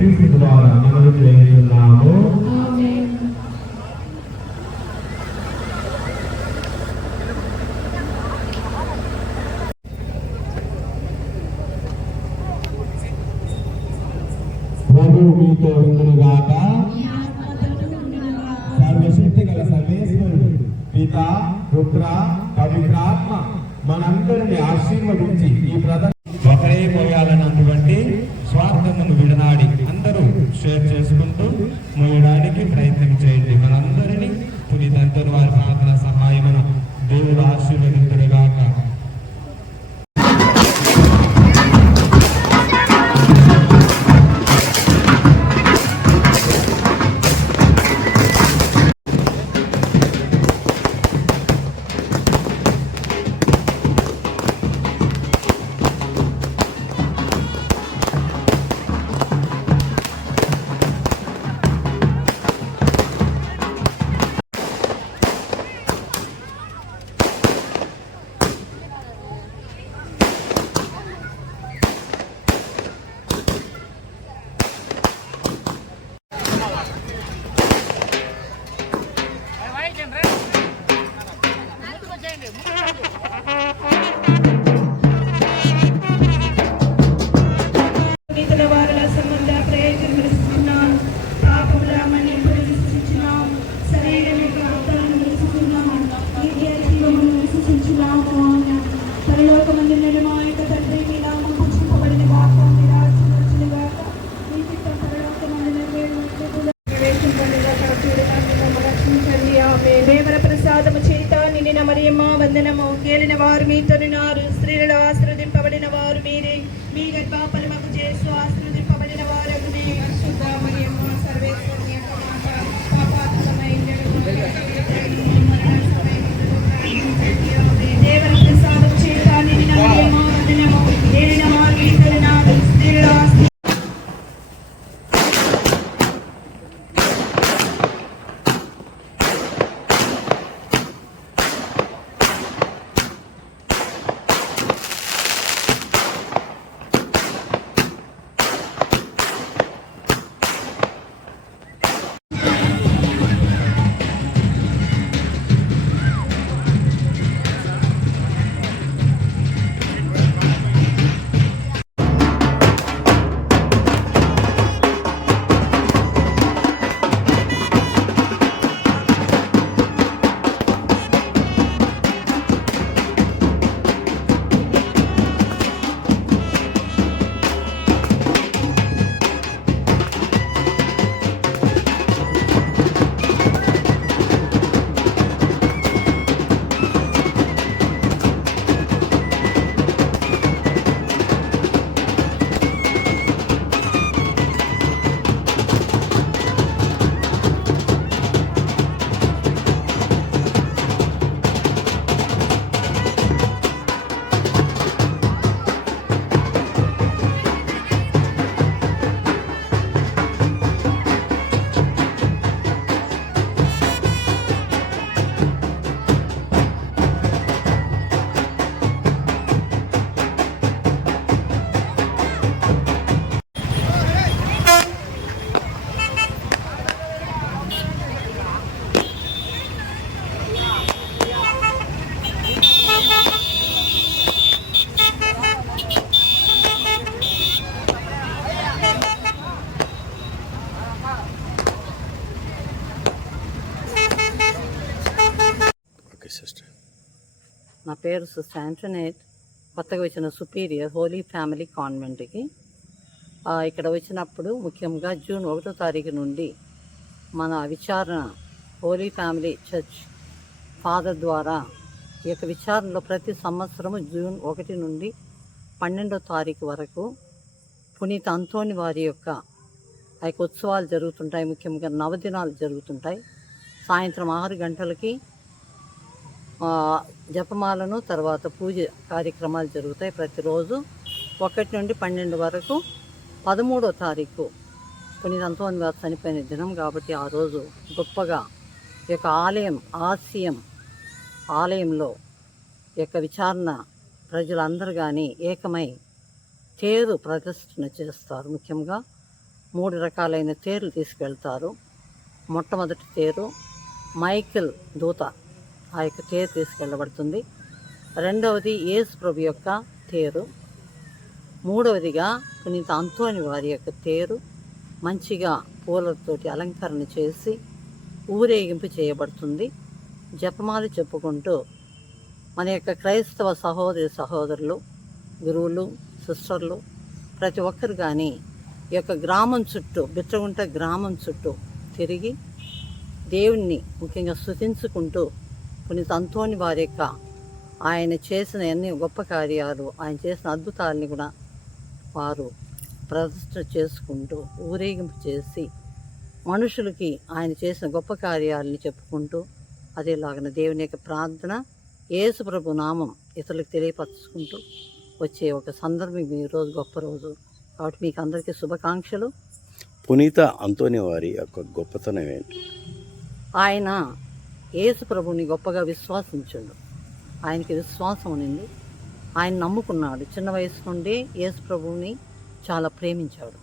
యేసుక్రీస్తు ద్వారా మనవి చేస్తున్నాము. ప్రభువు మీతో ఉండునుగాక. సర్వశక్తి గల సర్వేశ్వరుడు పిత, పుత్ర, పవిత్రాత్మ మనందరినీ ఆశీర్వదించి ఈ ఒకరే పోయాలన్నటువంటి స్వార్థమును విడనాడి అందరూ షేర్ చేసుకుంటూ మోయడానికి ప్రయత్నం చేయండి. మనందరినీ పునీతంతరు వారి ప్రార్థన సహాయమును దేవుడు ఆశీర్వదించుగాక. దేవర ప్రసాదము చేత నిండిన మరియమ్మ వందనము. ఏలిన వారు మీతోనున్నారు, స్త్రీలలో ఆశీర్వదింపబడిన వారు మీరే. మీ గర్భఫలముకు యేసు ఆశీర్వదింపబడిన వారగునే. అశుద్ధ మరియమ్మ సర్వేశ్వరుని యొక్క మాత, పాపాత్మమైన దేవర ప్రసాదము చేత నిండిన మరియమ్మ వందనము. ఏలిన వారు మీతోనున్నారు, స్త్రీలలో నా పేరు సిస్టర్ ఆంటోనేట్. కొత్తగా వచ్చిన సుపీరియర్ హోలీ ఫ్యామిలీ కాన్వెంట్కి ఇక్కడ వచ్చినప్పుడు ముఖ్యంగా జూన్ 1వ తారీఖు నుండి మన విచారణ హోలీ ఫ్యామిలీ చర్చ్ ఫాదర్ ద్వారా ఈ యొక్క విచారణలో ప్రతి సంవత్సరము జూన్ 1 నుండి 12వ తారీఖు వరకు పునీత అంతోని వారి యొక్క ఉత్సవాలు జరుగుతుంటాయి. ముఖ్యంగా నవదినాలు జరుగుతుంటాయి. సాయంత్రం 6 గంటలకి జపమాలను తర్వాత పూజ కార్యక్రమాలు జరుగుతాయి. ప్రతిరోజు 1 నుండి 12 వరకు. 13వ తారీఖు పునీత అంతోని వారు చనిపోయిన దినం కాబట్టి ఆ రోజు గొప్పగా ఈ యొక్క ఆలయంలో ఈ యొక్క విచారణ ప్రజలందరూ కానీ ఏకమై తేరు ప్రదర్శన చేస్తారు. ముఖ్యంగా 3 రకాలైన తేర్లు తీసుకెళ్తారు. మొట్టమొదటి తేరు మైకేల్ దూత, ఆ యొక్క తేరు తీసుకెళ్ళబడుతుంది. రెండవది యేసు ప్రభు యొక్క తేరు. మూడవదిగా పునీత అంతోని వారి యొక్క తేరు మంచిగా పూలతోటి అలంకరణ చేసి ఊరేగింపు చేయబడుతుంది. జపమాల చెప్పుకుంటూ మన యొక్క క్రైస్తవ సహోదరులు, గురువులు, సిస్టర్లు ప్రతి ఒక్కరు కానీ ఈ యొక్క గ్రామం చుట్టూ, బిట్రగుంట గ్రామం చుట్టూ తిరిగి దేవుణ్ణి ముఖ్యంగా స్తుతించుకుంటూ పునీత అంతోని వారి యొక్క ఆయన చేసిన అన్ని గొప్ప కార్యాలు, ఆయన చేసిన అద్భుతాలని కూడా వారు ప్రదర్శన చేసుకుంటూ ఊరేగింపు చేసి మనుషులకి ఆయన చేసిన గొప్ప కార్యాలని చెప్పుకుంటూ అదేలాగిన దేవుని యొక్క ప్రార్థన, యేసు ప్రభు నామం ఇతరులకు తెలియపరచుకుంటూ వచ్చే ఒక సందర్భం ఈరోజు గొప్ప రోజు కాబట్టి మీకు అందరికీ శుభాకాంక్షలు. పునీత అంతోని వారి యొక్క గొప్పతనం ఏంటి? ఆయన యేసు ప్రభుని గొప్పగా విశ్వాసించాడు. ఆయనకి విశ్వాసం ఉన్నింది. ఆయన నమ్ముకున్నాడు. చిన్న వయసు నుండి యేసు ప్రభువుని చాలా ప్రేమించాడు.